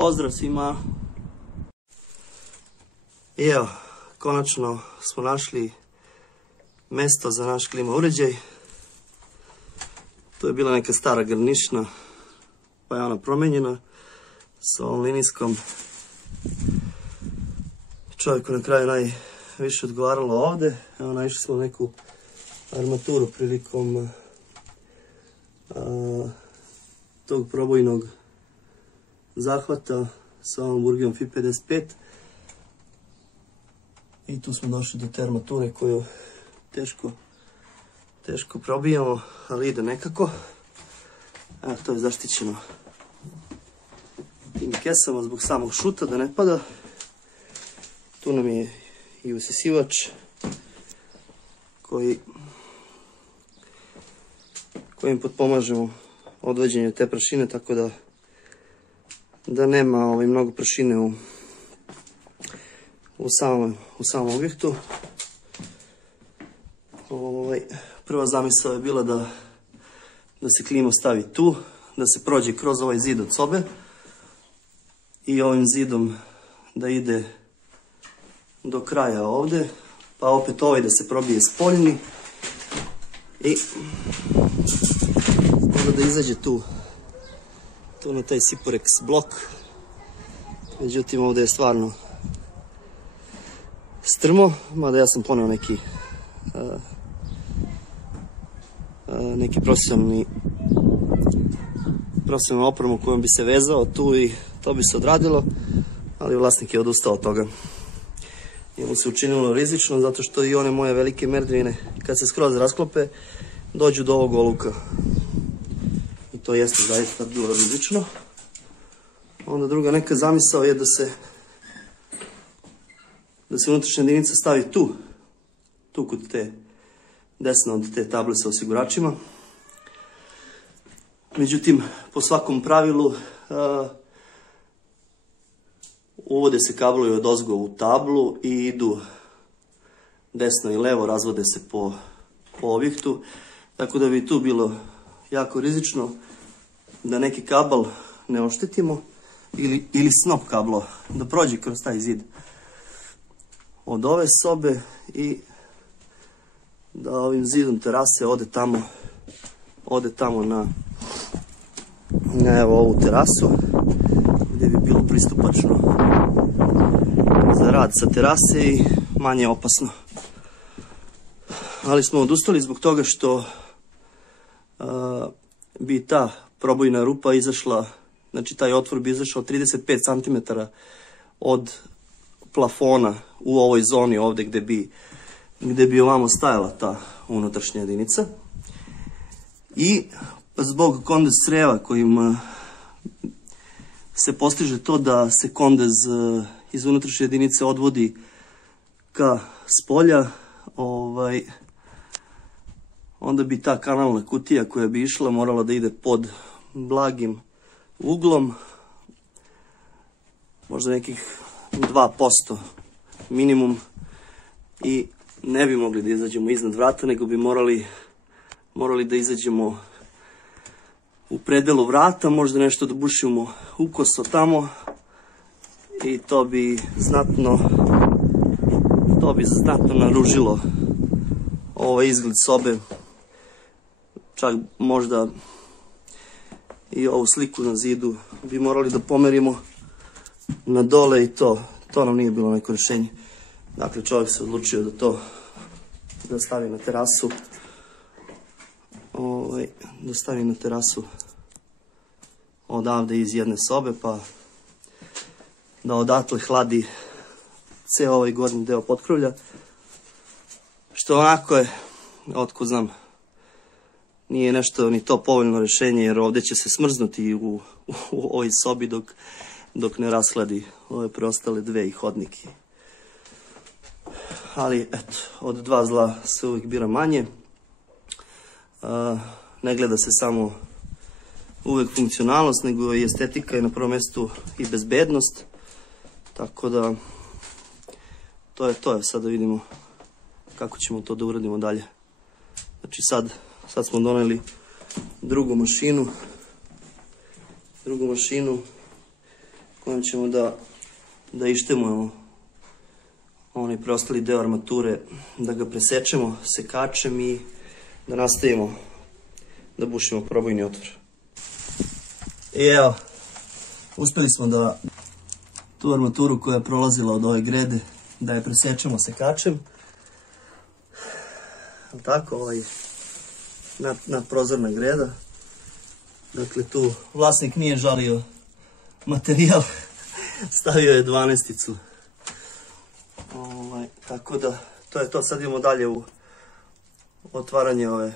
Pozdrav svima! I evo, konačno smo našli mesto za naš klima uređaj. To je bila neka stara grnična, pa je ona promenjena sa ovom linijskom. Čovjeku na kraju najviše odgovaralo ovde. Evo, naišli smo neku armaturu prilikom tog probojnog zahvata sa ovom Burgijom FI 55. I tu smo došli do te armature koju teško probijamo, ali ide nekako. Evo, to je zaštićeno tim kesama zbog samog šuta da ne pada. Tu nam je i usisivač kojim potpomažemo odvođenje te prašine, tako da nema mnogo prašine u samom objektu. Prva zamisao je bila da se klima stavi tu, da se prođe kroz ovaj zid od sobe i ovim zidom da ide do kraja ovde, pa opet ovaj da se probije spoljni i onda da izađe tu na taj Siporex blok. Međutim, ovde je stvarno strmo, mada ja sam poneo neki profesionalnu opremu kojom bi se vezao tu i to bi se odradilo, ali vlasnik je odustao od toga. Njemu se učinilo rizično zato što i one moje velike merdvine kad se skroz rasklope dođu do ovog oluka. I to jeste zaista bilo rizično. Onda druga neka zamisao je da se unutrašnja jedinica stavi tu kod te desno od te table sa osiguračima. Međutim, po svakom pravilu uvode se kablovi od ozgo u tablu i idu desno i levo, razvode se po objektu, tako da bi tu bilo jako rizično da neki kabel ne oštetimo ili snop kablo da prođe kroz taj zid od ove sobe i da ovim zidom terase ode tamo na evo ovu terasu gdje bi bilo pristupačno za rad sa terase i manje opasno. Ali smo odustali zbog toga što bi ta probojna rupa izašla, znači taj otvor bi izašao 35 cm od plafona u ovoj zoni ovde gde bi ovamo stajala ta unutrašnja jedinica. I zbog kondens creva kojim se postiže to da se kondens iz unutrašnje jedinice odvodi ka spolja, onda bi ta kanalna kutija koja bi išla morala da ide pod blagim uglom, možda nekih 2% minimum, i ne bi mogli da izađemo iznad vrata, nego bi morali da izađemo u predelu vrata, možda nešto da bušimo ukoso tamo i to bi znatno naružilo ovaj izgled sobe, čak možda i ovu sliku na zidu bi morali da pomerimo na dole i to nam nije bilo neko rešenje. Dakle, čovjek se odlučio da stavi na terasu odavde iz jedne sobe, pa da odatle hladi ceo ovaj gornji deo potkrovlja, što onako je, otkud znam, nije nešto ni to povoljno rešenje, jer ovde će se smrznuti u ovoj sobi dok ne rashladi ove preostale dve i hodnike. Ali, eto, od dva zla se uvijek bira manje. Ne gleda se samo uvijek funkcionalnost, nego i estetika i na prvom mjestu i bezbednost. Tako da, to je to. Sad da vidimo kako ćemo to da uradimo dalje. Znači sad smo doneli drugu mašinu kojom ćemo da ištemujemo onaj preostali deo armature, da ga presečemo sekačem i da nastavimo da bušimo probojni otvor. I evo, uspeli smo da tu armaturu koja je prolazila od ove grede, da je presečemo sekačem. Tako, nadprozorna greda. Dakle, tu vlasnik nije žalio materijal, stavio je 12-icu. Tako da, to je to. Sad idemo dalje u otvaranje ove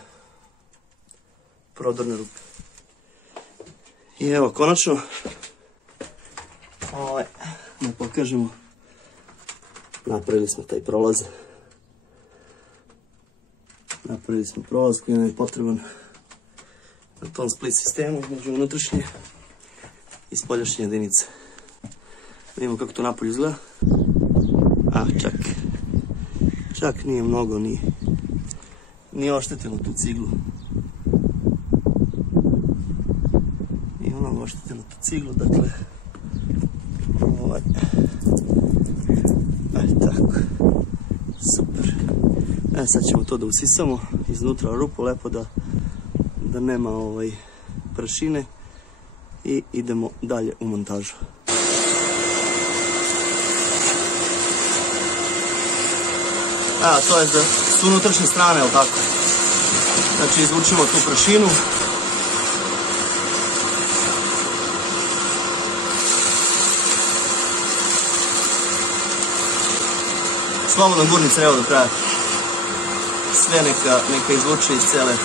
prodorne rupe. I evo, konačno, da pokažemo, napravili smo taj prolaz. Napravili smo prolaz koji nam je potreban na tom split sistemu između unutrašnje i spoljašnje jedinice. Vidimo kako to napolje izgleda. Čak nije mnogo ni oštetilo tu ciglu. Nije mnogo oštetilo tu ciglu, dakle, tako, super. Sad ćemo to da usisamo iznutra rupu, lepo da nema prašine i idemo dalje u montažu. To je s unutrašnje strane, jel tako? Znači, izvučemo tu prašinu. Slobodno gurni crevo do kraja. Sve neka izvuče iz cele.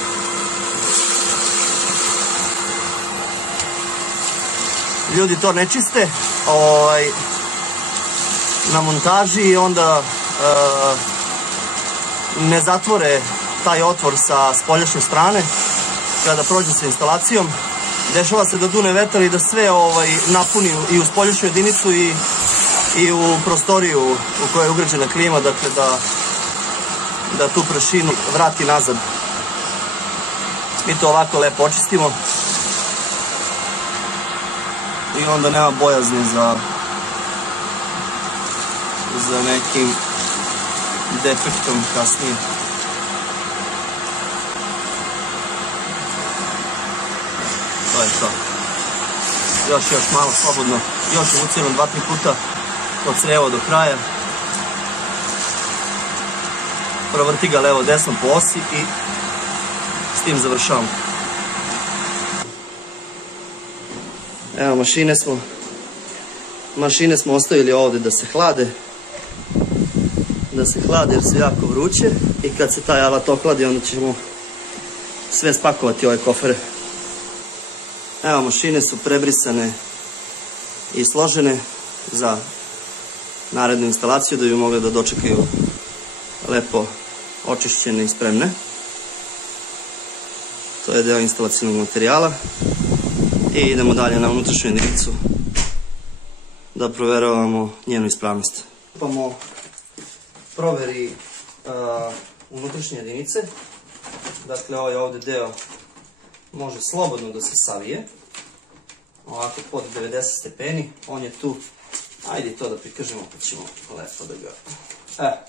Ljudi to ne čiste na montaži i onda ne zatvore taj otvor sa spoljašnje strane kada prođe sa instalacijom. Dešava se da dune vetar i da sve napuni i u spoljašnju jedinicu i u prostoriju u kojoj je ugrađena klima, dakle da tu prašinu vrati nazad. Mi to ovako lepo očistimo i onda nema bojazni za nekim defektom kasnije. To je to. Još malo slobodno. Još uvucimo 2-3 puta od crevo do kraja. Provrti ga levo desno po osi i s tim završavamo. Evo, mašine smo ostavili ovde da se hlade. Jer su jako vruće i kad se taj alat ohladi onda ćemo sve spakovati ove kofere. Evo, mašine su prebrisane i složene za narednu instalaciju da bi mogle da dočekaju lepo očišćene i spremne. To je deo instalacijnog materijala i idemo dalje na unutrašnju jedinicu da proveravamo njenu ispravnost. Imamo proveri unutrašnje jedinice. Dakle, ovaj ovde deo može slobodno da se savije. Ovako pod 90 stepeni. On je tu. Ajde to da prikažemo pa ćemo lepo da ga...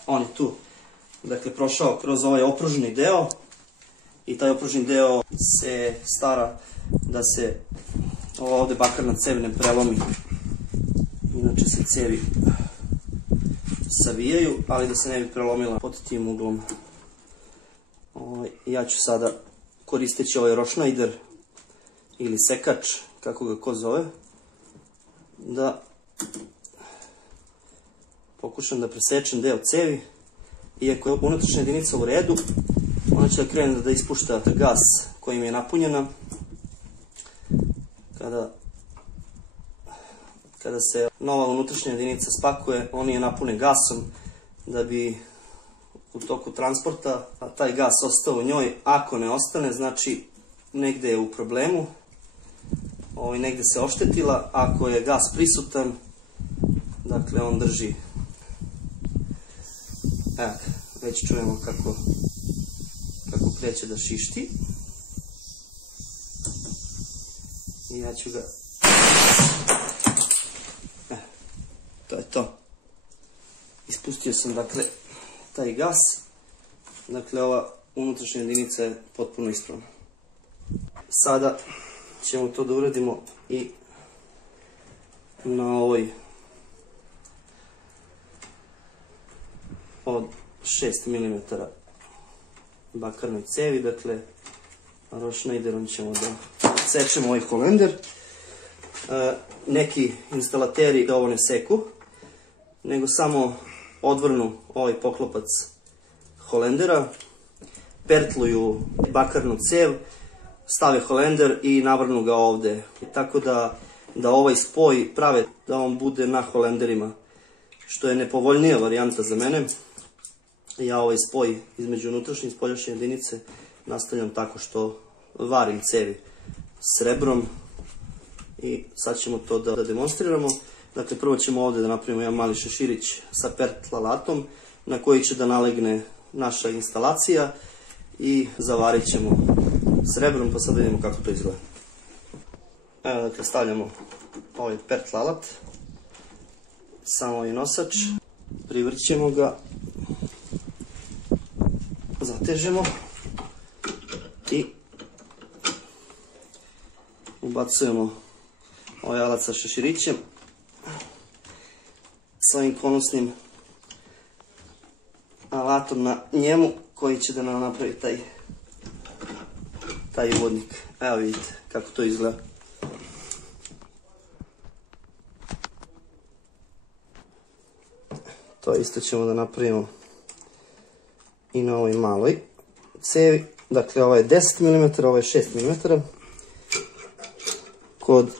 On je tu. Dakle, prošao kroz ovaj opruženi deo. I taj opruženi deo se stara da se ova ovde bakarna cev ne prelomi. Inače se cevi savijaju, ali da se ne bi prelomila pod tim uglom. Ja ću sada, koristeći ovaj rošnajder ili sekač, kako ga ko zove, da pokušam da presečem deo cevi. Iako je unutrašnja jedinica u redu, ona će da krene da ispušta gas kojim je napunjena. Kada se nova unutrašnja jedinica spakuje, oni je napune gasom da bi u toku transporta taj gas ostao u njoj. Ako ne ostane, znači negde je u problemu, negde se oštetila. Ako je gas prisutan, dakle on drži. Evo, već čujemo kako kreće da šišti. I ja ću ga Pustio sam dakle taj gas, dakle ova unutrašnja jedinica je potpuno ispravna. Sada ćemo to da uradimo i na ovoj od 6 mm bakarnoj cevi, dakle rošnajderom ćemo da sečemo ovaj holender. Neki instalateri ovo ne seku, nego samo odvrnu ovaj poklopac holendera, pertluju bakarnu cev, stave holender i navrnu ga ovde. Tako da ovaj spoj prave da on bude na holenderima, što je nepovoljnija varijanta za mene. Ja ovaj spoj između unutrašnje i spoljašnje jedinice nastavljam tako što varim cevi srebrom i sad ćemo to da demonstriramo. Dakle, prvo ćemo ovde da napravimo jedan mali šeširić sa pertlalatom na koji će da nalegne naša instalacija i zavarit ćemo srebrom, pa sad vidimo kako to izgleda. Evo, dakle, stavljamo ovaj pertlalat, samo ovaj nosač, privrćemo ga, zatežemo i ubacujemo ovaj alat sa šeširićem sa ovim konusnim alatom na njemu koji će da nam napravi taj uvodnik. Evo vidite kako to izgleda. To isto ćemo da napravimo i na ovoj maloj cevi. Dakle, ovo je 10 mm, ovo je 6 mm. Kod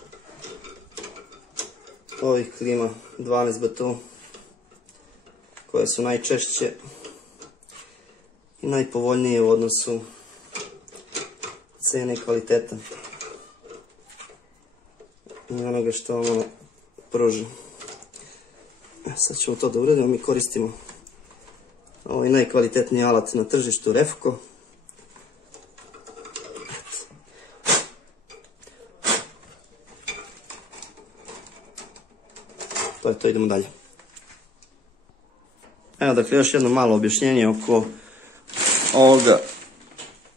ovih klima 12 BTU, koje su najčešće i najpovoljnije u odnosu cene i kvaliteta i onoga što vam ono pruža. Sad ćemo to da uradimo, mi koristimo ovaj najkvalitetniji alat na tržištu, Refko. To je to, idemo dalje. Evo, dakle, još jedno malo objašnjenje oko ovoga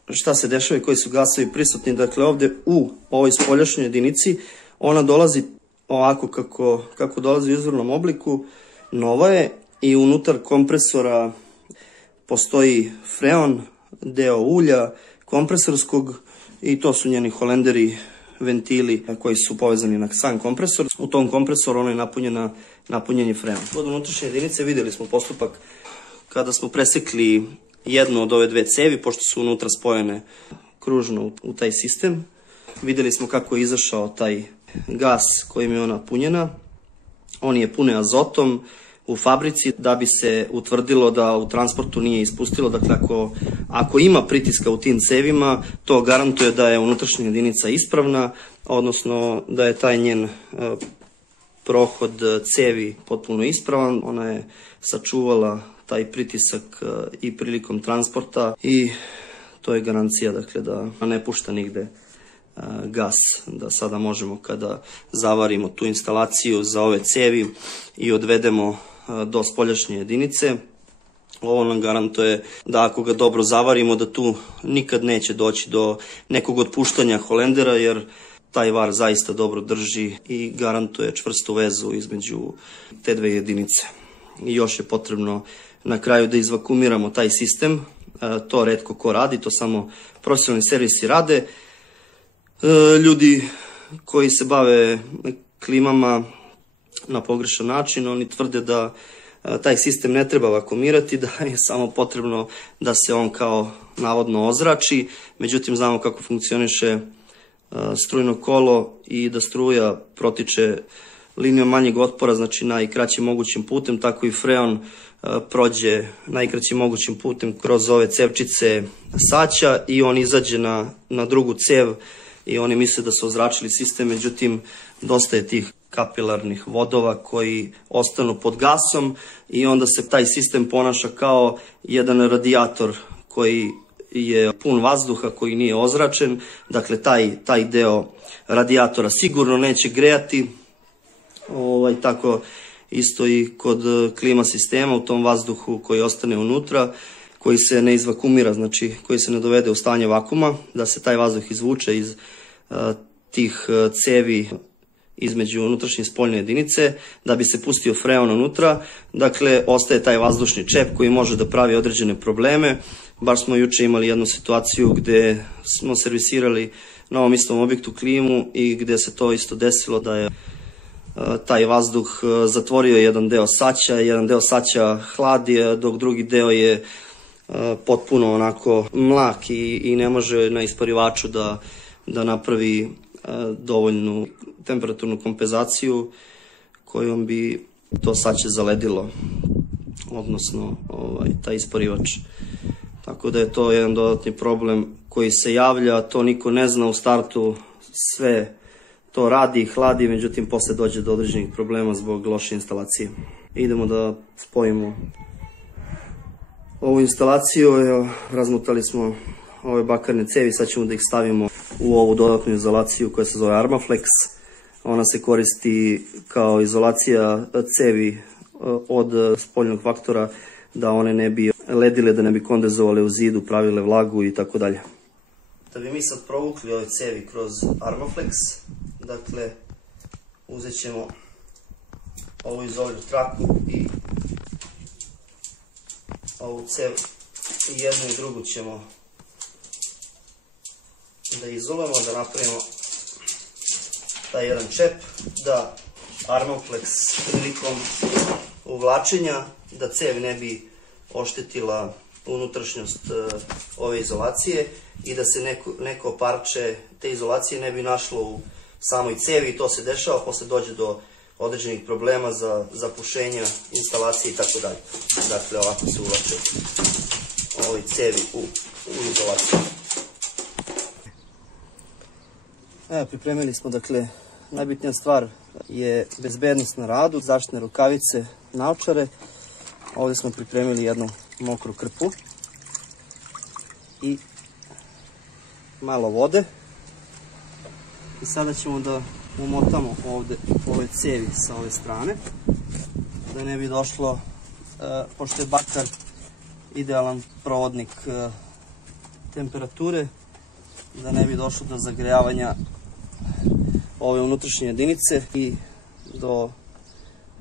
šta se dešava i koji su gasovi prisutni. Dakle, ovde u ovoj spoljašnjoj jedinici ona dolazi ovako kako dolazi u izvornom obliku, nova je i unutar kompresora postoji freon, deo ulja kompresorskog i to su njeni holenderi, ventili koji su povezani na sam kompresor. U tom kompresoru ono je napunjen je freon. Kod unutrašnje jedinice vidjeli smo postupak kada smo presekli jednu od ove dve cevi, pošto su unutra spojene kružno u taj sistem. Vidjeli smo kako je izašao taj gas kojim je ona punjena. On je pune azotom u fabrici da bi se utvrdilo da u transportu nije ispustilo. Dakle, ako ima pritiska u tim cevima, to garantuje da je unutrašnja jedinica ispravna, odnosno da je taj njen prohod cevi potpuno ispravan. Ona je sačuvala taj pritisak i prilikom transporta i to je garancija, dakle, da ne pušta nigde gas, da sada možemo kada zavarimo tu instalaciju za ove cevi i odvedemo do spoljašnje jedinice. Ovo nam garantuje da ako ga dobro zavarimo, da tu nikad neće doći do nekog otpuštanja holendera, jer taj var zaista dobro drži i garantuje čvrstu vezu između te dve jedinice. I još je potrebno na kraju da izvakumiramo taj sistem. To retko ko radi, to samo profesionalni servisi rade. Ljudi koji se bave klimama na pogrešan način, oni tvrde da taj sistem ne treba vakumirati, da je samo potrebno da se on kao navodno ozrači. Međutim, znamo kako funkcioniše strujno kolo i da struja protiče linijom manjeg otpora, znači najkraćim mogućim putem, tako i freon prođe najkraćim mogućim putem kroz ove cevčice saća i on izađe na drugu cev i oni misle da su ozračili sistem, međutim dosta je tih kapilarnih vodova koji ostanu pod gasom i onda se taj sistem ponaša kao jedan radijator koji je pun vazduha, koji nije ozračen. Dakle, taj deo radijatora sigurno neće grejati, tako isto i kod klima sistema, u tom vazduhu koji ostane unutra, koji se ne izvakumira, znači koji se ne dovede u stanje vakuma, da se taj vazduh izvuče iz tih cevi između unutrašnje i spoljne jedinice, da bi se pustio freon unutra. Dakle, ostaje taj vazdušni čep koji može da pravi određene probleme. Baš smo juče imali jednu situaciju gde smo servisirali na ovom istom objektu klimu i gde se to isto desilo da je taj vazduh zatvorio jedan deo saća hladi, dok drugi deo je potpuno onako mlak i ne može na isparivaču da napravi dovoljnu temperaturnu kompenzaciju kojom bi to saće zaledilo, odnosno taj isparivač. Tako da je to jedan dodatni problem koji se javlja, to niko ne zna u startu, sve to radi i hladi, međutim posle dođe do određenih problema zbog loše instalacije. Idemo da spojimo ovu instalaciju, razmotali smo ove bakarne cevi, sad ćemo da ih stavimo u ovu dodatnu izolaciju koja se zove Armaflex. Ona se koristi kao izolacija cevi od spoljnog faktora, da one ne bi ledile, da ne bi kondenzovale u zidu, pravile vlagu i tako dalje. Da bi mi sad provukli ove cevi kroz Armaflex, dakle uzet ćemo ovu izolir traku i ovu cev, jednu i drugu ćemo da izolujemo, da napravimo taj jedan čep, da Armaflex prilikom uvlačenja, da cev ne bi oštetila unutrašnjost ove izolacije i da se neko parče te izolacije ne bi našlo u samoj cevi, i to se dešava, posle dođe do određenih problema za zapušenja instalacije i tako dalje. Dakle, ovako se uvlače ovi cevi u izolaciju. Pripremili smo, dakle, najbitnija stvar je bezbednost na radu, zaštitne rukavice, naočare. Ovdje smo pripremili jednu mokru krpu i malo vode. I sada ćemo da umotamo ovdje ove cevi sa ove strane, da ne bi došlo, pošto je bakar idealan provodnik temperature, da ne bi došlo do zagrejavanja ove unutrašnje jedinice i do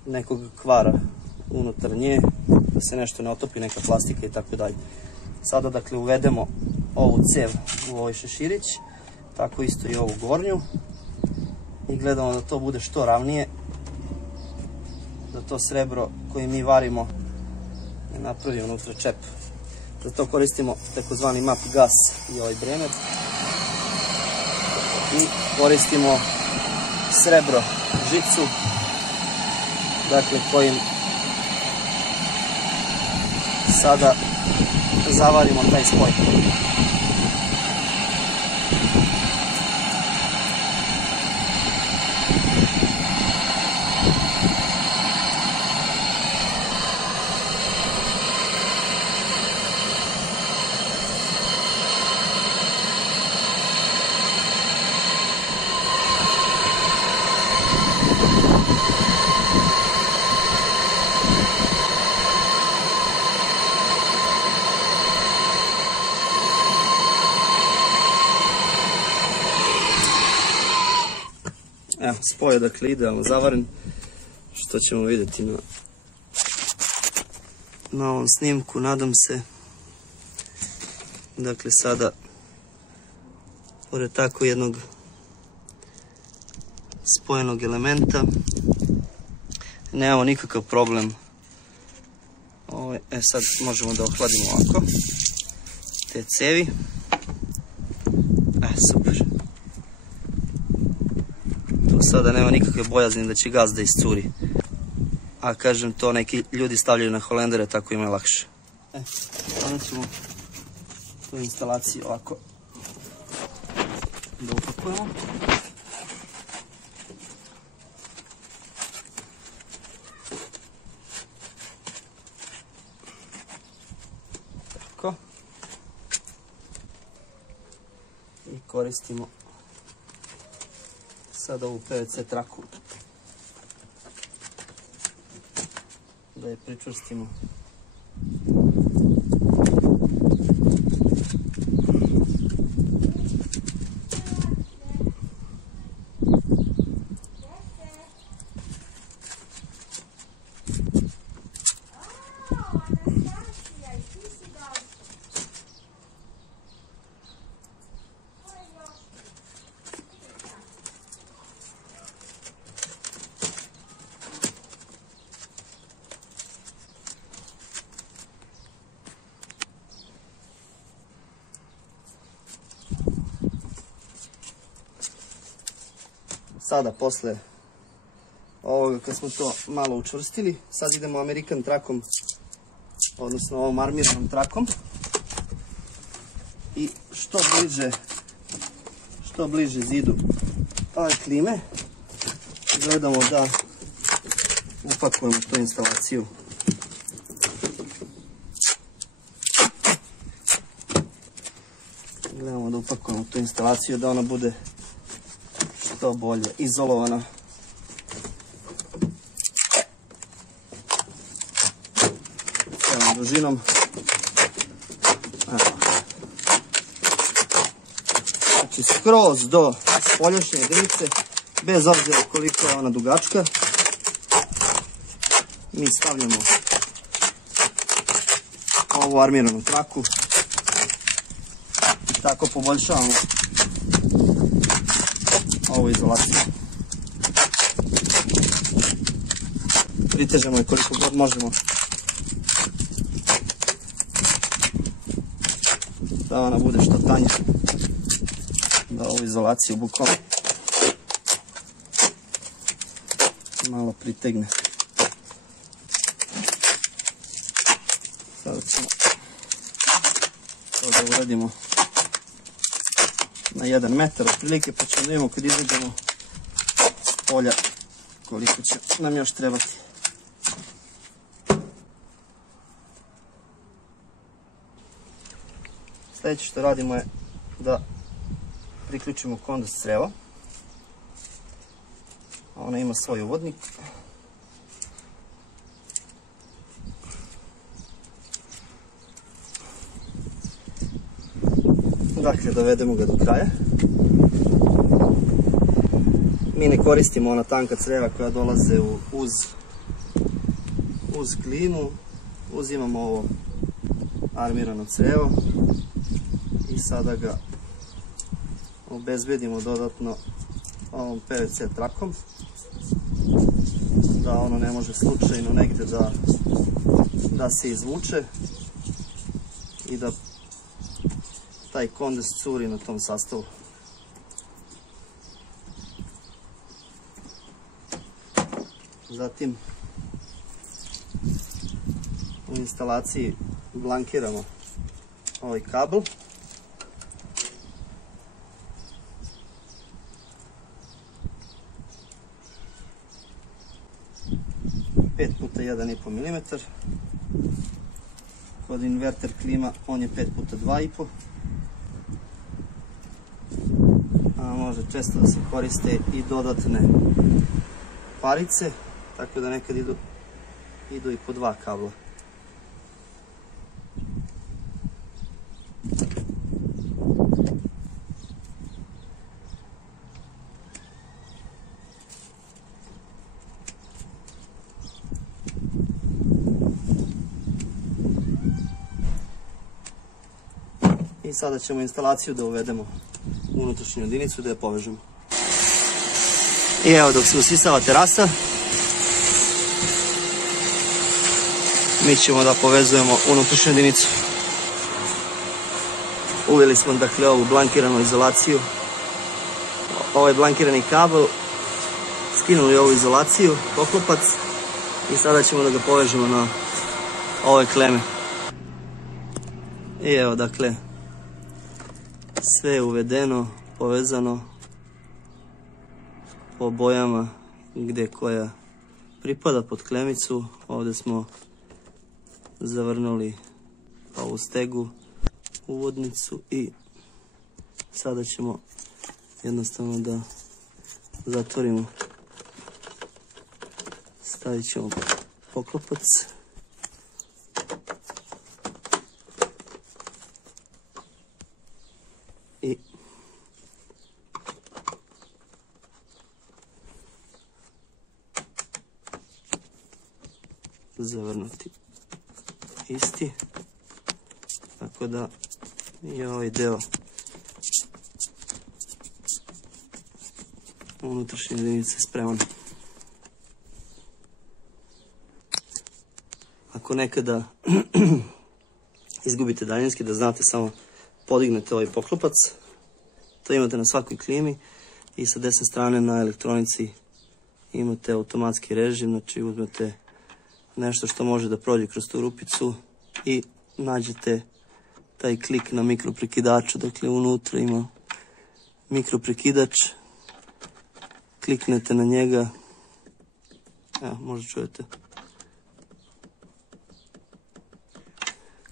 nekog kvara unutar nje, da se nešto ne otopi, neka plastika i tako dalje. Sada, dakle, uvedemo ovu cev u ovaj šeširić, tako isto i ovu gornju, i gledamo da to bude što ravnije, da to srebro koje mi varimo ne napravi unutra čep. Za to koristimo takozvani map gas i ovaj bremer i koristimo srebro žicu, dakle, kojim sada zavarimo taj spoj. Evo, spoj je, dakle, idealno zavaren, što ćemo vidjeti na ovom snimku, nadam se. Dakle, sada, pored tako jednog spojenog elementa, nemamo nikakav problem. Sad možemo da ohladimo ovako te cevi. Super. Sada nema nikakve bojazni da će gas da iscuri. A kažem, to neki ljudi stavljaju na holendere, tako im je lakše. Sada ćemo tu instalaciju ovako da upakujemo. Tako. I koristimo sad ovu PVC traku da je pričvrstimo. Sada posle ovoga kad smo to malo učvrstili, sad idemo American trakom, odnosno ovom armiranom trakom. I što bliže zidu ove klime, gledamo da upakujemo tu instalaciju. Gledamo da upakujemo tu instalaciju, da ona bude što bolje izolovana. Evo dužinom. Znači skroz do spoljašnje jedinice, bez obzira koliko je ona dugačka. Mi stavljamo ovu armiranu traku i tako poboljšavamo ovu izolaciju. Pritežemo je koliko god možemo da ona bude što tanja, da ovu izolaciju bukvalno malo pritegne. Sada ćemo to da uradimo na 1 metar otprilike, pa ćemo da vidimo kad izađemo s polja koliko će nam još trebati. Sljedeće što radimo je da priključimo kondas creva. Ona ima svoj uvodnik. Dakle, dovedemo ga do kraja. Mi ne koristimo ona tanka creva koja dolaze uz klimu. Uzimamo ovo armirano crevo i sada ga obezbedimo dodatno ovom PVC trakom, da ono ne može slučajno negdje da se izvuče i da taj kondes curi na tom sastavu. Zatim u instalaciji blankiramo ovaj kabel. Pet puta 1,5 mm. Kod inverter klima on je 5 puta 2,5. A može često da se koriste i dodatne parice, tako da nekad idu i po 2 kabla. I sada ćemo instalaciju da uvedemo u unutrašnju jedinicu, da je povežemo. I evo, dok se usisava terasa, mi ćemo da povezujemo unutrašnju jedinicu. Uveli smo dakle ovu blankiranu izolaciju, ovaj blankirani kabel, skinuli ovu izolaciju, poklopac i sada ćemo da ga povežemo na ove kleme. I evo dakle, sve je uvedeno, povezano po bojama gdje koja pripada pod klemicu. Ovdje smo zavrnuli ovu stegu, uvodnicu i sada ćemo jednostavno da zatvorimo. Stavit ćemo poklopac. I zavrnuti isti, tako da je ovaj deo unutrašnje jedinice spreman. Ako nekada izgubite daljinski, da znate, samo podignete ovaj poklopac, to imate na svakoj klimi, i sa desne strane na elektronici imate automatski režim, znači uzmete nešto što može da prođe kroz tu rupicu i nađete taj klik na mikroprekidaču. Dakle, unutra ima mikroprekidač, kliknete na njega, evo, možda čujete,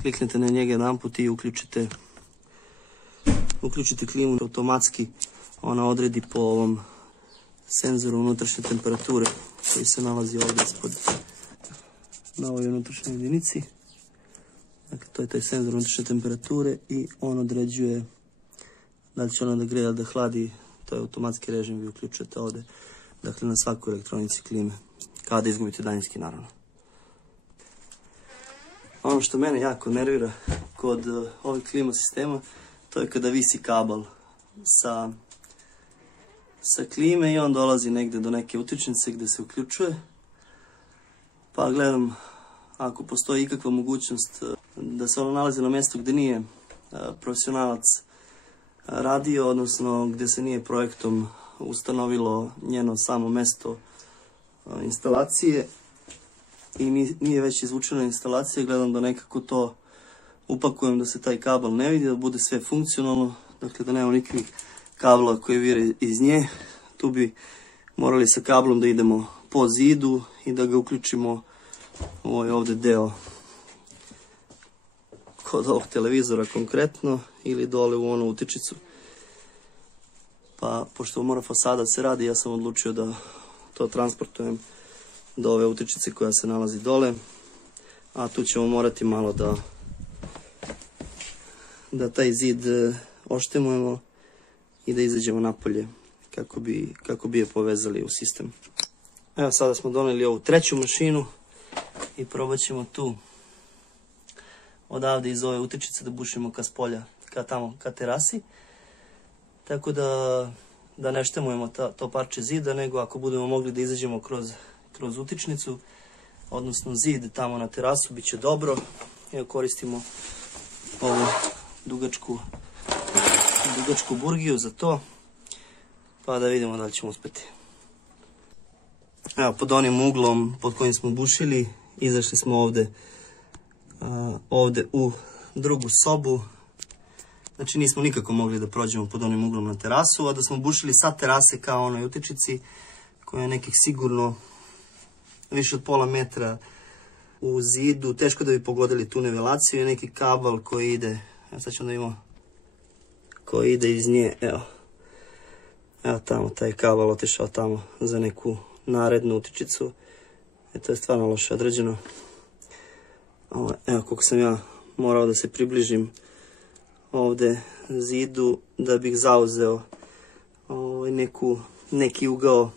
kliknete na njega jedan put i uključite klimu, automatski ona odredi po ovom senzoru unutrašnje temperature koji se nalazi ovdje ispod, na ovoj unutrašnjoj jedinici. Dakle, to je taj senzor unutrašnje temperature i on određuje da li će ona da greje, da hladi. To je automatski režim, vi uključujete ovdje, dakle, na svakoj elektronici klime, kada izgubite daljinski, naravno. Ono što mene jako nervira kod ovih klima sistema, to je kada visi kabel sa klime i on dolazi negdje do neke utičnice gdje se uključuje. Pa gledam, ako postoji ikakva mogućnost da se ono nalazi na mjestu gdje nije profesionalac radio, odnosno gdje se nije projektom ustanovilo njeno samo mjesto instalacije i nije već izvučena instalacija, gledam da nekako to upakujem da se taj kabel ne vidi, da bude sve funkcionalno, dakle da nema nikakvih kabla koji vire iz nje. Tu bi morali sa kablom da idemo po zidu i da ga uključimo u ovaj ovdje deo kod ovog televizora konkretno, ili dole u onu utičicu. Pa pošto mora fasada se radi, ja sam odlučio da to transportujem do ove utičice koja se nalazi dole, a tu ćemo morati malo da taj zid oštemujemo i da izađemo napolje kako bi je povezali u sistem. Evo, sada smo doneli ovu treću mašinu i probat ćemo tu odavde iz ove utičice da bušimo ka spolja, ka terasi. Tako da ne štemujemo to parče zida, nego ako budemo mogli da izađemo kroz utičnicu, odnosno zid tamo na terasu, bit će dobro. Evo, koristimo ovu dugačku burgiju za to, pa da vidimo da li ćemo uspjeti. Evo, pod onim uglom pod kojim smo bušili, izašli smo ovdje u drugu sobu. Znači nismo nikako mogli da prođemo pod onim uglom na terasu, a da smo bušili sa terase kao onoj utičici koja je nekih sigurno više od pola metra u zidu, teško da bi pogodili tu nivelaciju, i neki kabel koji ide, evo sad ćemo da imamo, koji ide iz nje, evo tamo, taj kabel otišao tamo za neku narednu utičicu. To je stvarno loše određeno. Evo koliko sam ja morao da se približim ovdje zidu da bih zauzeo neki ugao.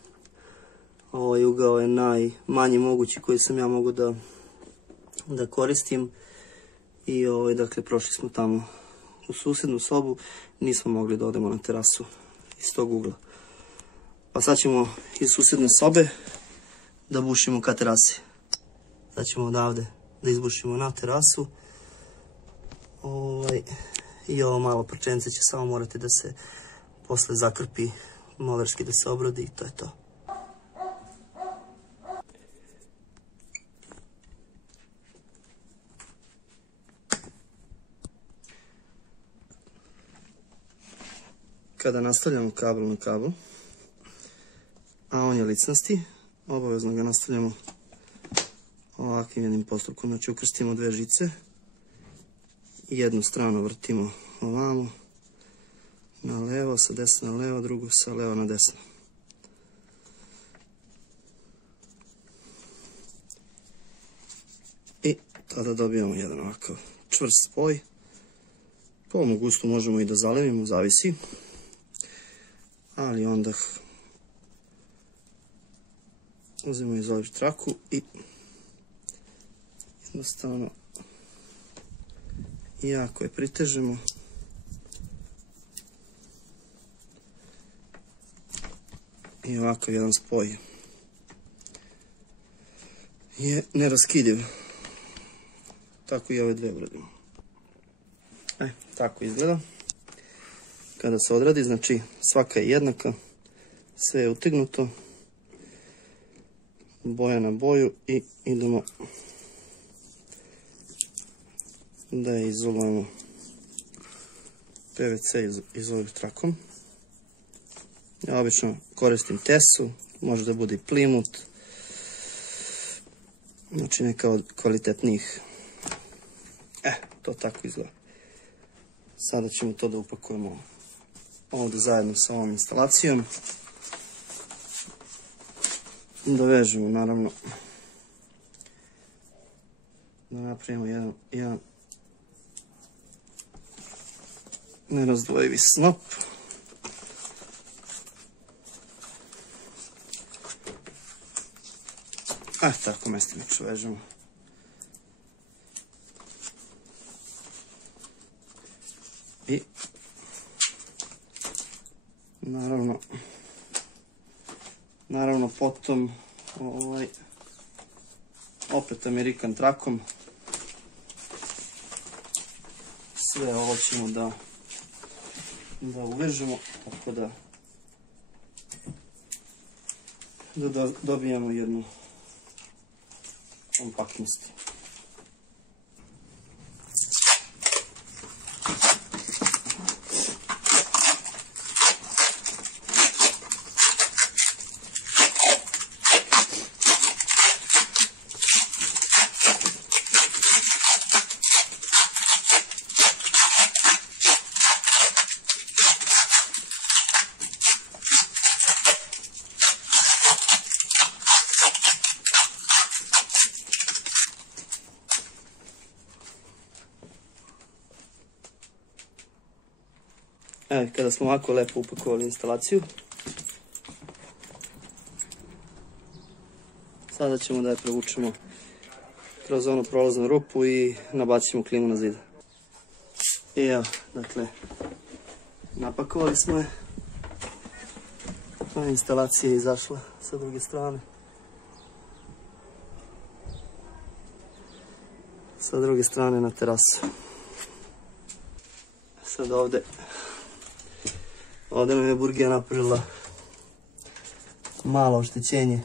Ovaj ugao je najmanji mogući koji sam ja mogu da koristim. I dakle, prošli smo tamo u susjednu sobu, nismo mogli da odemo na terasu iz tog ugla. Pa sad ćemo iz susjedne sobe da bušimo ka terasi. Sad ćemo odavde da izbušimo na terasu. I ovo malo prčence će samo morati da se posle zakrpi, molerski da se obrodi, i to je to. Kada nastavljamo kabel na kabel, a on je licnasti, obavezno ga nastavljamo ovakvim jednim postupkom. Znači ukrstimo dve žice, jednu stranu vrtimo ovamo, na levo, sa desna na levo, drugu sa levo na desno. I tada dobijamo jedan ovakav čvrst spoj. Po ovom gustu možemo i da zalevimo, zavisi. Ali onda uzmemo izoliv traku i jednostavno jako je pritežemo. I ovakav jedan spoj je neraskidiv. Tako i ove dve uradimo. Tako izgleda. Kada se odradi, znači svaka je jednaka, sve je utegnuto, boja na boju i idemo da je izolujemo PVC izoliv trakom. Ja obično koristim tesu, može da bude i plimut, znači neka od kvalitetnijih. To tako izgleda. Sada ćemo to da upakujemo ovdje zajedno sa ovom instalacijom. Da vežemo, naravno, da napravimo jedan nerazdvojivi snop. Tako mestimično vežemo. I naravno potom opet American trakom sve ovo ćemo da uvežemo, tako da dobijemo jednu kompaktnost. Kada smo ovako lepo upakovali instalaciju, sada ćemo da je provučemo kroz onu prolaznu rupu i nabacimo klimu na zid. I evo, dakle, napakovali smo je. Instalacija je izašla sa druge strane. Sa druge strane na terasu. Sad ovdje nam je burgija napravila malo oštećenje.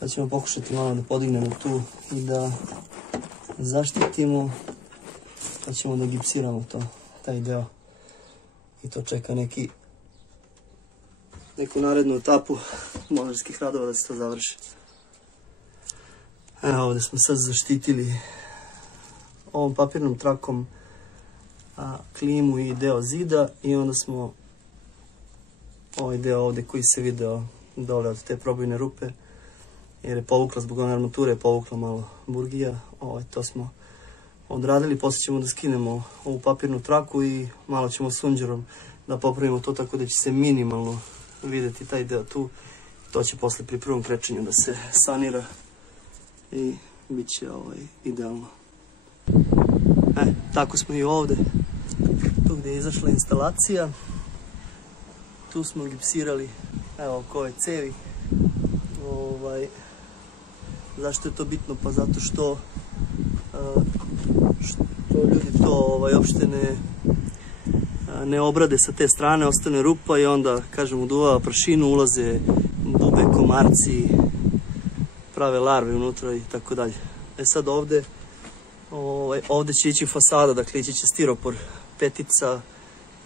Pa ćemo pokušati malo da podignemo tu i da zaštitimo. Pa ćemo da gipsiramo taj deo. I to čeka neku narednu etapu monarskih radova da se to završi. Evo, ovdje smo sad zaštitili ovom papirnom trakom klimu i deo zida i onda smo ovaj deo ovdje koji se video dole od te probojne rupe, jer je povukla zbog one armature, je povukla malo burgija. To smo odradili, poslije ćemo da skinemo ovu papirnu traku i malo ćemo sunđerom da popravimo to tako da će se minimalno vidjeti taj deo tu. To će posle pri prvom krečenju da se sanira i bit će idealno. Tako smo i ovdje, tu gdje je izašla instalacija, tu smo gipsirali, evo oko ove cevi. Zašto je to bitno? Pa zato što ljudi to uopšte ne obrade sa te strane, ostane rupa i onda, kažem, uduvava prašinu, ulaze bube, komarci, prave larve unutra i tako dalje. Sad ovdje će ići fasada, dakle ići će stiropor, petica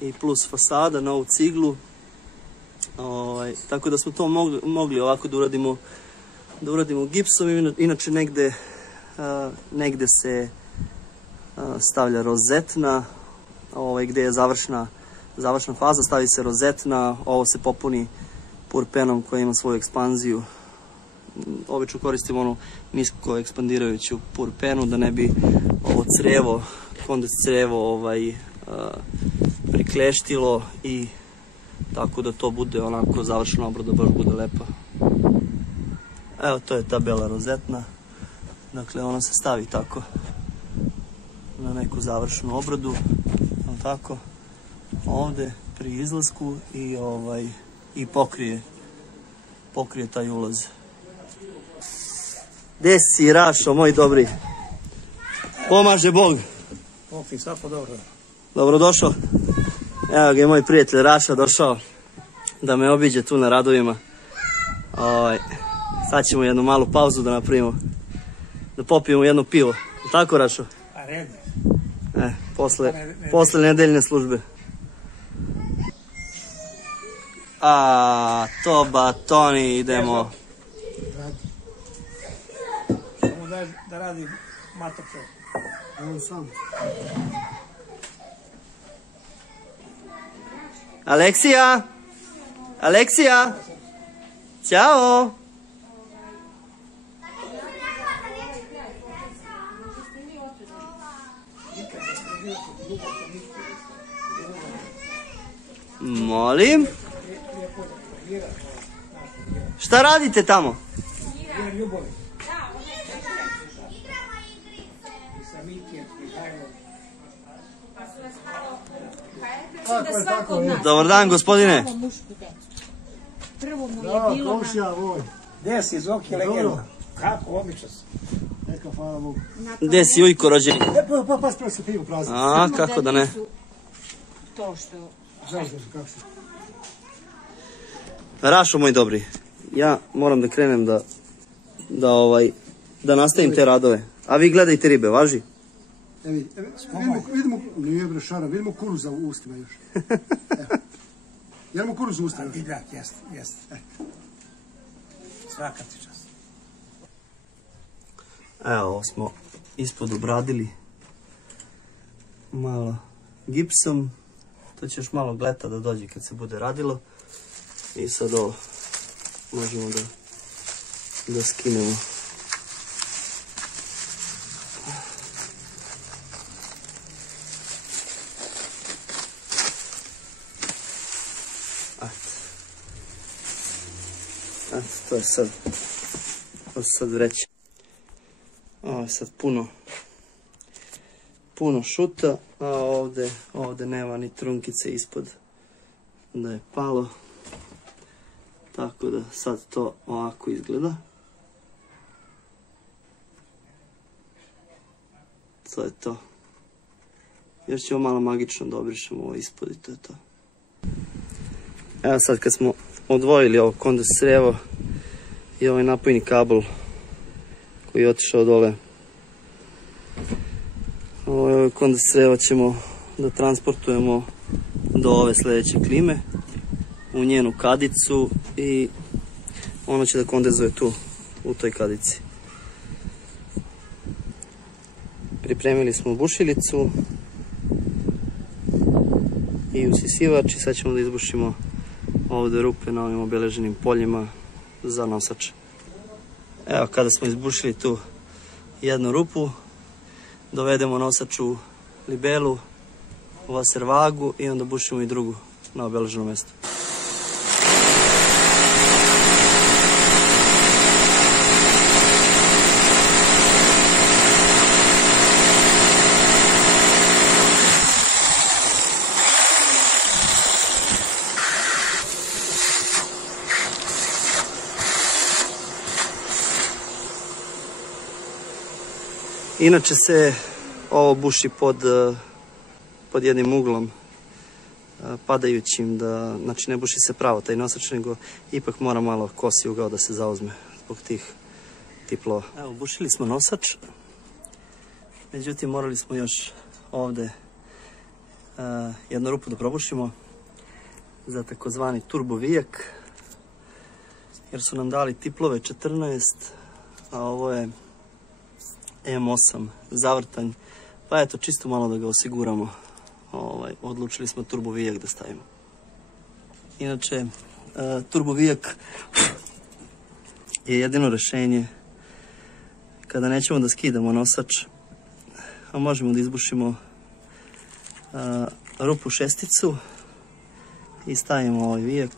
i plus fasada na ovu ciglu. Tako da smo to mogli ovako da uradimo gipsom, inače negde se stavlja rozetna, gdje je završna faza, stavi se rozetna, ovo se popuni purpenom koja ima svoju ekspanziju obično koristim onu nisko ekspandirajuću purpenu da ne bi ovo crevo, kondes crevo prikleštilo i tako da to bude onako završena obrada, baš bude lepa. Evo, to je ta bela rozetna. Dakle, ona se stavi tako na neku završenu obradu, tako, ovde pri izlasku i pokrije taj ulaz. Gde si, Rašo, moj dobri? Pomaže Bog. Ok, svako dobro. Dobrodošao. Evo ga je moj prijatelj Raša došao da me obiđe tu na radovima. Sad ćemo jednu malu pauzu da napravimo. Da popijemo jedno pivo. Tako, Rašo? A red. Posle nedeljne službe. To batoni, idemo. Samo da radi matoče. On sam. Aleksija! Aleksija! Ćao! Molim? Šta radite tamo? Dobar dan, gospodine. Prvo mu je bilo na... Gdje si, Zoki, legenda? Kako, odlično si. Neka, hvala Bogu. Gdje si Ujko rođeni? Pa spravo se pivo prazni. Kako da ne. To što... Znaš kako si. Rašo, moj dobri, ja moram da krenem da nastavim te radove. A vi gledajte ribe, važi? Vidimo, nije bre šara, vidimo kuruza u ustima još. Jedemo kuruz u ustima još. Divljak, jest. Svaka ti čast. Evo, ovo smo ispod obradili malo gipsom. To će još malo gleta da dođe kad se bude radilo. I sad ovo možemo da skinemo. To je sad vreće. Ovo je sad puno šuta, a ovde nema ni trunkice ispod da je palo. Tako da sad to ovako izgleda. To je to. Još ćemo malo magično da obrišemo ovo ispod i to je to. Evo sad kad smo odvojili ovo kondes crevo i ovaj napojni kabel koji je otišao dole. Ovaj kondes crevo ćemo da transportujemo do ove sljedeće klime u njenu kadicu i ona će da kondenzuje tu u toj kadici. Pripremili smo bušilicu i usisivač i sad ćemo da izbušimo ovdje rupe na ovim obeleženim poljima za nosač. Evo, kada smo izbušili tu jednu rupu, dovedemo nosač u libelu, u vaservagu i onda bušimo i drugu na obeleženom mjestu. Inače se ovo buši pod jednim uglom padajućim, znači ne buši se pravo taj nosač, nego ipak mora malo kosi ugao da se zauzme zbog tih tiplova. Evo, bušili smo nosač, međutim morali smo još ovde jednu rupu da probušimo za takozvani turbo vijak, jer su nam dali tiplove 14, a ovo je M8 zavrtanj, pa eto čisto malo da ga osiguramo, odlučili smo turbo vijak da stavimo. Inače, turbo vijak je jedino rješenje kada nećemo da skidamo nosač, a možemo da izbušimo rupu šesticu i stavimo ovaj vijek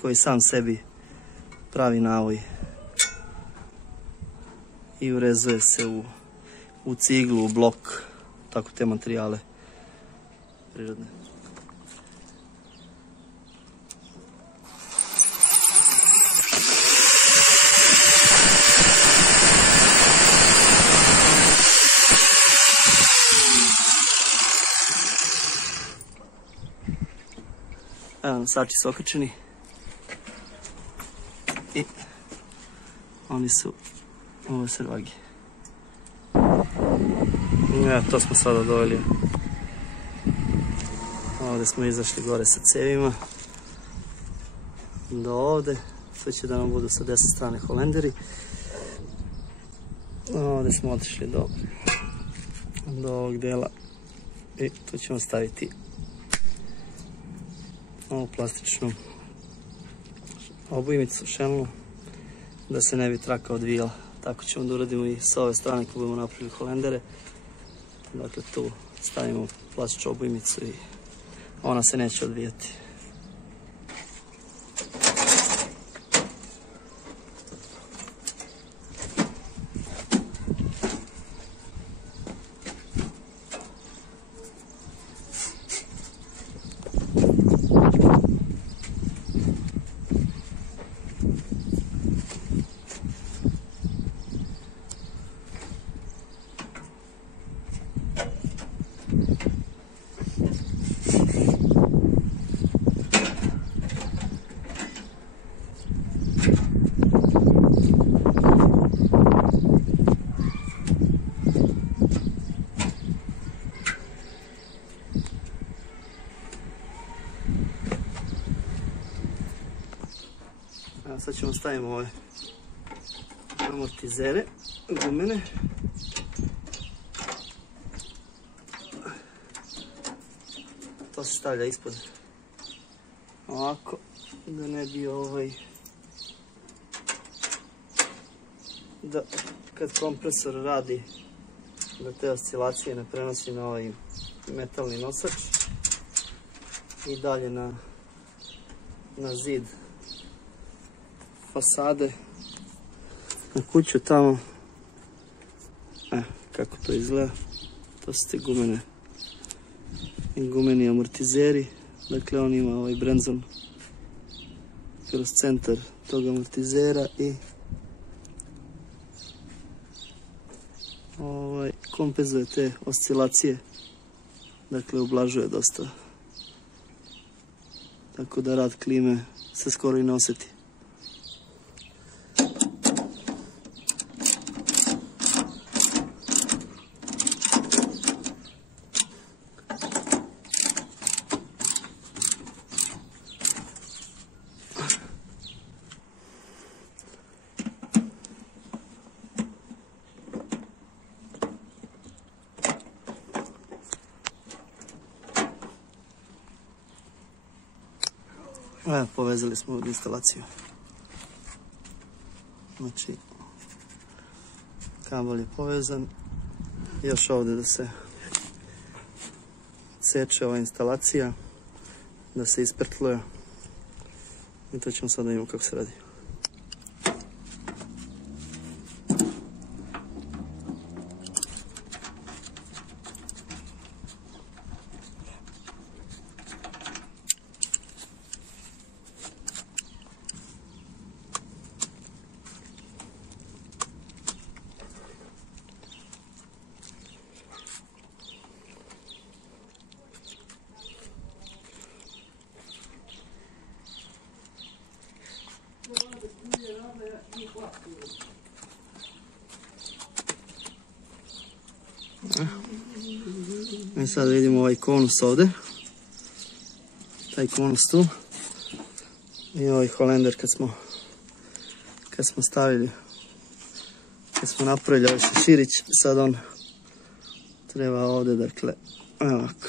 koji sam sebi pravi navoj i urezuje se u ciglu, u blok, tako te materijale prirodne. Evo, nosači su okačeni i oni su ovo servagi. Evo, to smo sada doveli. Ovdje smo izašli gore sa cevima do ovdje. Sve će da nam budu sa desne strane holenderi. Ovdje smo otišli do ovog dela i tu ćemo staviti ovu plastičnu obojmicu šelnu da se ne bi traka odvijala. Tako ćemo da uradimo i s ove strane kad budemo napravili holendere. Dakle, tu stavimo plastičnu obojmicu i ona se neće odvijati. Sad ćemo staviti ove amortizere, gumene. To se stavlja ispod. Ovako, da ne bi da kad kompresor radi, da te oscilacije ne prenosi na ovaj metalni nosač i dalje na zid fasade, na kuću tamo. Kako to izgleda. To su te gumeni amortizeri. Dakle, on ima ovaj brenzon kroz centar tog amortizera i kompenzuje te oscilacije. Dakle, ublažuje dosta. Tako da rad klime se skoro i ne osjeti. Evo, povezali smo instalaciju. Znači, kabel je povezan. Još ovdje da se seče ova instalacija, da se isprtluje. I to ćemo sad da vidimo kako se radi. I sad vidimo ovaj konus ovdje, taj konus tu i ovaj holender kad smo stavili, kad smo napravili ovaj šeširić, sad on treba ovdje, dakle, ovako,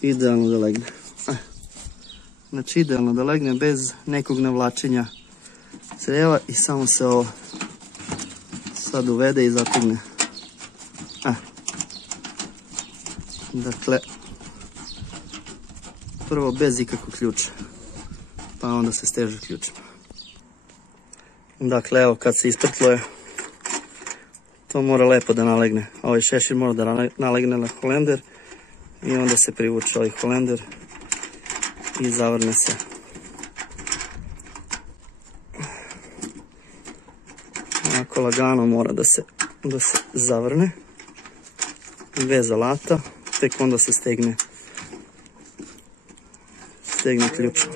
idealno da legne. Znači idealno da legne bez nekog navlačenja crijeva i samo se ovo sad uvede i zategne. Dakle, prvo bez ikakvog ključa, pa onda se steže ključima. Dakle, evo kad se isprtluje, to mora lepo da nalegne. Ovaj šešir mora da nalegne na holender i onda se privuče ovaj holender i zavrne se. Onako lagano mora da se zavrne, vez alata, tek onda se stegne ključima.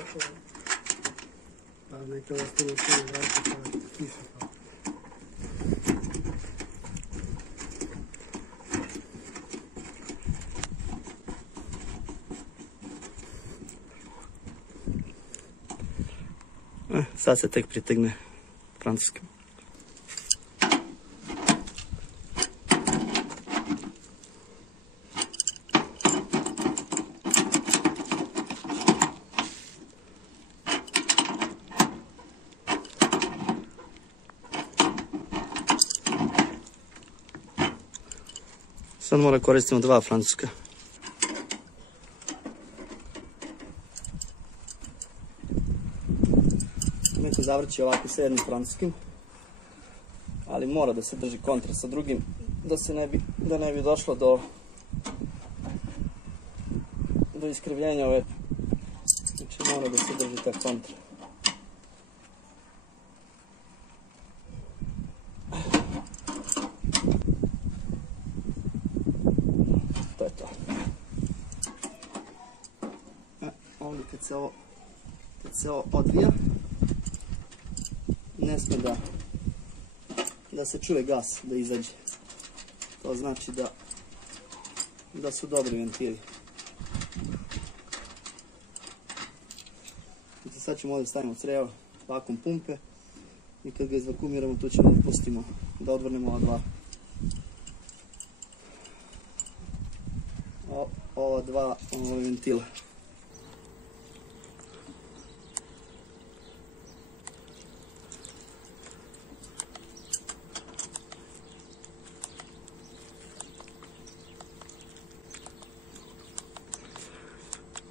Sad se tek pritegne francuskim. Sad mora koristimo 2 francuska. Neko zavrći ovako sa jednim francuskim, ali mora da se drži kontra sa drugim, da ne bi došlo do iskrivljenja ove. Znači mora da se drži ta kontra. To je to. Ovdje kad se ovo odvija, ne sme da se čuje gas, da izađe. To znači da su dobri ventili. Sad ćemo ovdje stavimo crijevo, vakum pumpe i kad ga izvakumiramo tu ćemo da pustimo, da odvrnemo ova dva ventila.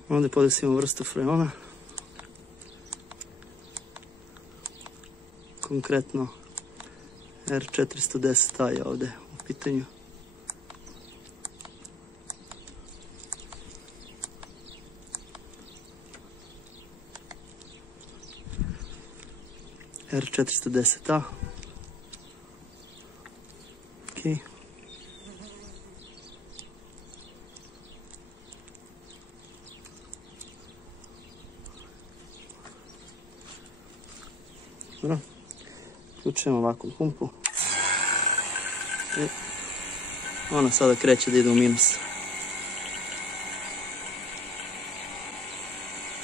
Ovdje podesimo vrstu freona. Konkretno R410A je ovdje u pitanju. R410A. Ok. Dobro. Uključujemo ovakvu pumpu. I ona sada kreće da ide u minus.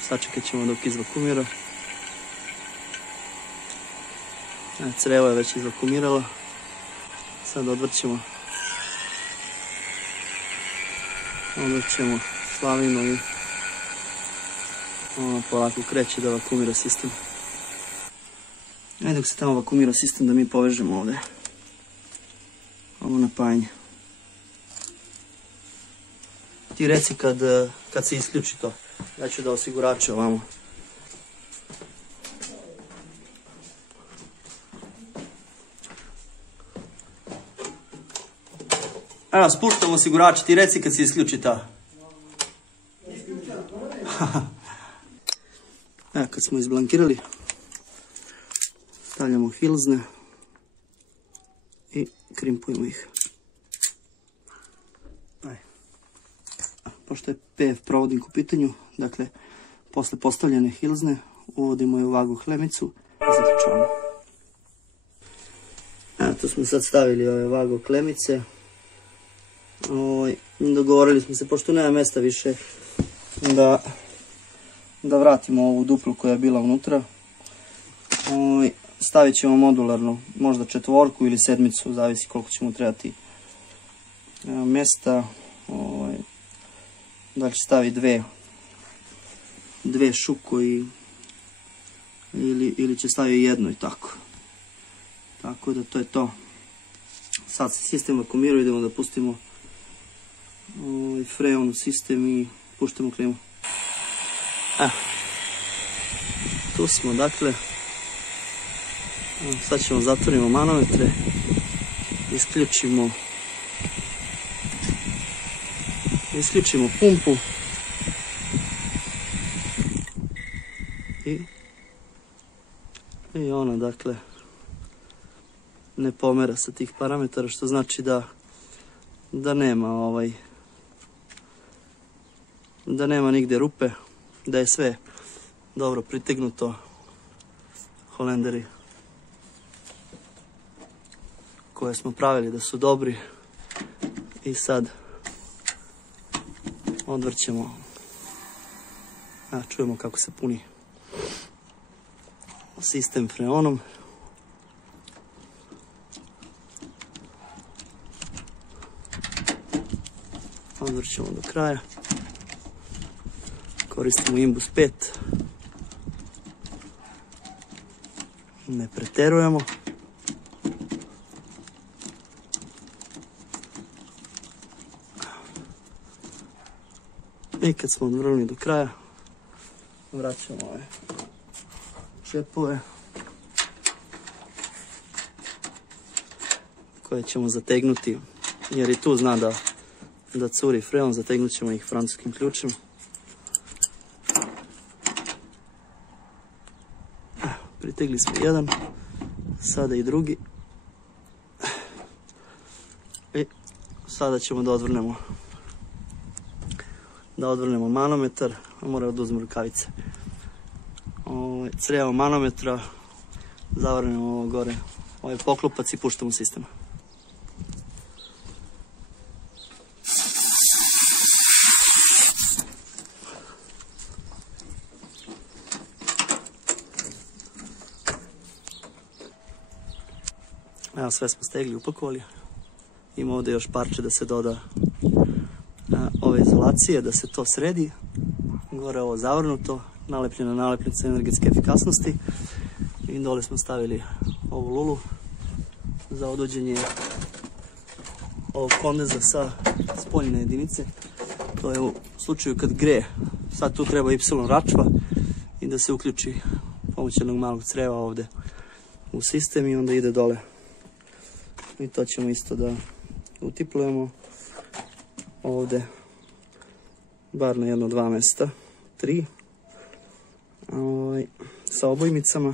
Sačekat ćemo dok izvakumira. Crevo je već izvakumiralo. Sad odvrćemo. Odvrćemo slavinu i ona polako kreće da vakumira sistem. Dok se tamo vakumira sistem da mi povežemo ovdje ovo napajanje. Ti reci kad se isključi to. Ja ću da osigurače ovamo. Evo, spuštamo osigurače, ti reci kad se isključi ta. Evo, kad smo izblankirali, stavljamo hilzne i krimpujemo ih. Pošto je PF provodnik u pitanju, dakle, posle postavljene hilzne, uvodimo je u vagu hlemicu i zaključavamo. Evo, tu smo sad stavili ove vago klemice. Dogovorili smo se, pošto nema mesta više, da vratimo ovu duplu koja je bila unutra. Stavit ćemo modularno, možda 4 ili 7, zavisi koliko će mu trebati mjesta. Da će staviti dve šuko i ili će staviti jedno i tako. Tako da to je to. Sad se sistem vakumirao, idemo da pustimo freon u sistem i puštamo klimu. Tu smo, dakle. Sad ćemo zatvorimo manometre, isključimo pumpu i ona, dakle, ne pomera sa tih parametara, što znači da nema nigde rupe, da je sve dobro pritegnuto. Holenderi koje smo pravili da su dobri i sad odvrćemo, čujemo kako se puni sistem freonom. Odvrćemo do kraja, koristimo Imbus 5, ne preterujemo. I kad smo odvrnuli do kraja, vraćamo ove čepove koje ćemo zategnuti, jer i tu zna da curi freon, zategnut ćemo ih francuskim ključem. Pritegli smo jedan, sada i drugi. I sada ćemo da odvrnemo manometar, moramo da uzmemo rukavice. Crevo manometra, zavrnemo ovo gore, ovaj poklopac i puštamo sistem. Evo, sve smo stegli, upakovali. Ima ovdje još parče da se doda ove izolacije, da se to sredi. Gore ovo zavrnuto, nalepljena nalepnica energetske efikasnosti. I dole smo stavili ovu lulu za odvođenje ovog kondeza sa spoljne jedinice. To je u slučaju kad greje. Sad tu treba Y račva i da se uključi pomoć jednog malog creva ovdje u sistem i onda ide dole. I to ćemo isto da utiplujemo ovdje, bar na 1-2 mjesta, 3, sa obojmicama.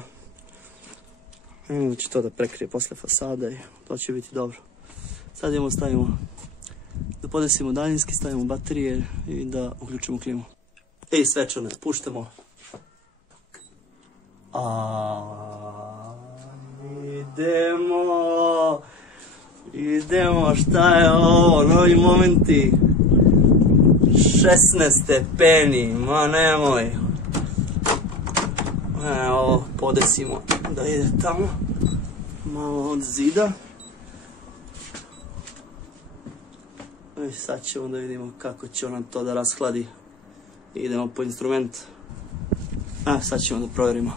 I onda će to da prekrije posle fasada i to će biti dobro. Sad idemo stavimo, da podesimo daljinski, stavimo baterije i da uključimo klimu. I svečano puštamo. Idemo, šta je ovo, novi momenti, 16 stepeni, ma nemoj. Evo, podesimo da ide tamo, malo od zida. I sad ćemo da vidimo kako će nam to da rashladi. Idemo po instrument. Sad ćemo da provjerimo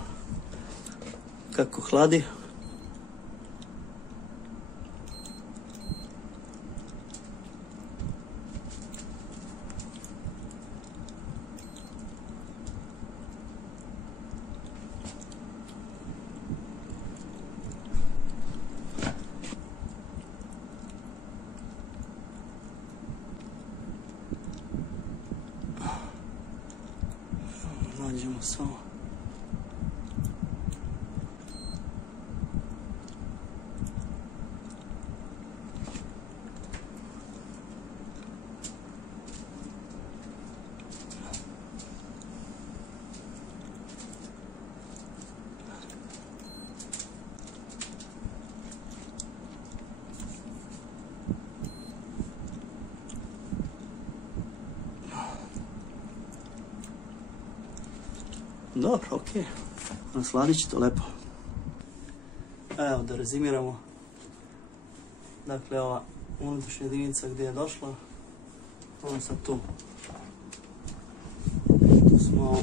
kako hladi. Nađemo samo. Dobro, okej. Nasladit će to lepo. Evo, da rezimiramo. Dakle, ova unutrašnja jedinica gdje je došla. Ovo sad tu. Tu smo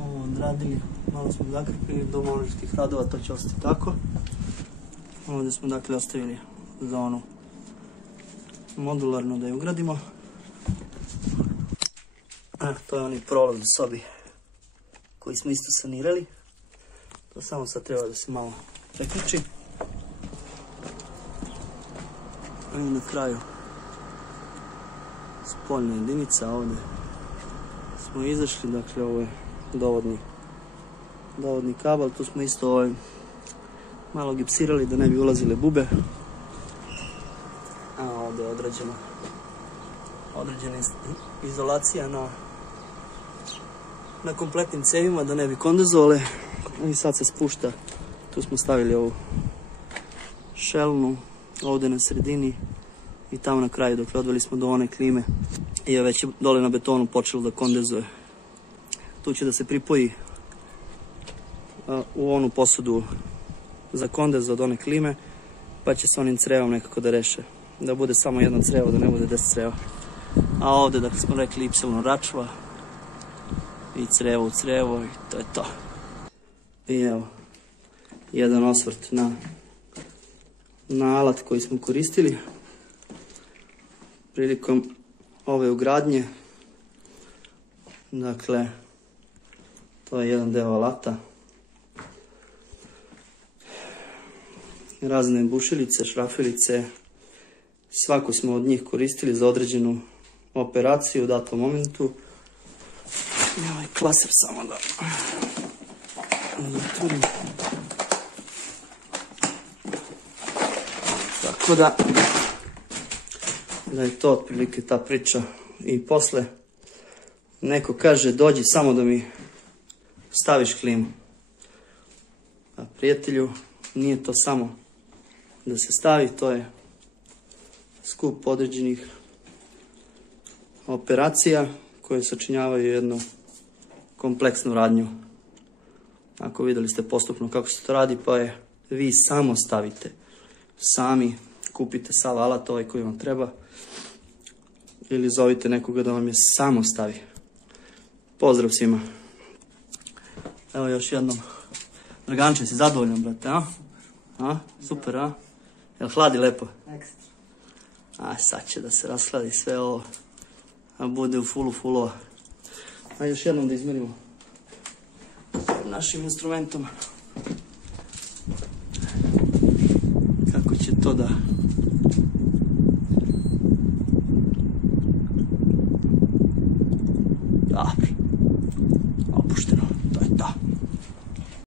ovo odradili. Malo smo zakrpili do monoličkih radova, to će ostati tako. Ovdje smo dakle ostavili zonu modularno da je ugradimo. To je onaj prolaz u sobi koji smo isto sanirali. To samo sad treba da se malo preključi. I na kraju spoljna jedinica, ovdje smo izašli, dakle ovo je dovodni kabel, tu smo isto malo gipsirali da ne bi ulazile bube. A ovdje je određena izolacija na kompletnim cevima da ne bi kondenzovale. I sad se spušta, tu smo stavili ovu šelnu, ovdje na sredini i tamo na kraju, dok odveli smo do one klime i je već dole na betonu počelo da kondenzuje. Tu će da se pripoji u onu posudu za kondens od one klime, pa će se onim crevom nekako da reše. Da bude samo jedno crevo, da ne bude 10 creva. A ovdje, dakle smo rekli, ipsilon račva i crevo u crevo i to je to. I evo, jedan osvrt na alat koji smo koristili prilikom ove ugradnje. Dakle, to je jedan deo alata. Razne bušilice, šrafilice, svaku smo od njih koristili za određenu operaciju u datom momentu. I ovaj klaser samo da zatvorim. Tako da je to otprilike ta priča. I posle neko kaže dođi samo da mi staviš klimu. A prijatelju, nije to samo da se stavi, to je skup određenih operacija koje sačinjavaju jednu kompleksnu radnju. Ako vidjeli ste postupno kako se to radi, pa je vi samo stavite, sami kupite sav alat ovaj koji vam treba ili zovite nekoga da vam je samo stavi. Pozdrav svima. Evo još jednom. Draganče, si zadovoljan, brate, a? A? Super, a? Jel hladi lepo? Ekstra. A sad će da se rashladi sve ovo, a bude u fulova. A još jednom da izmerimo našim instrumentom kako će to da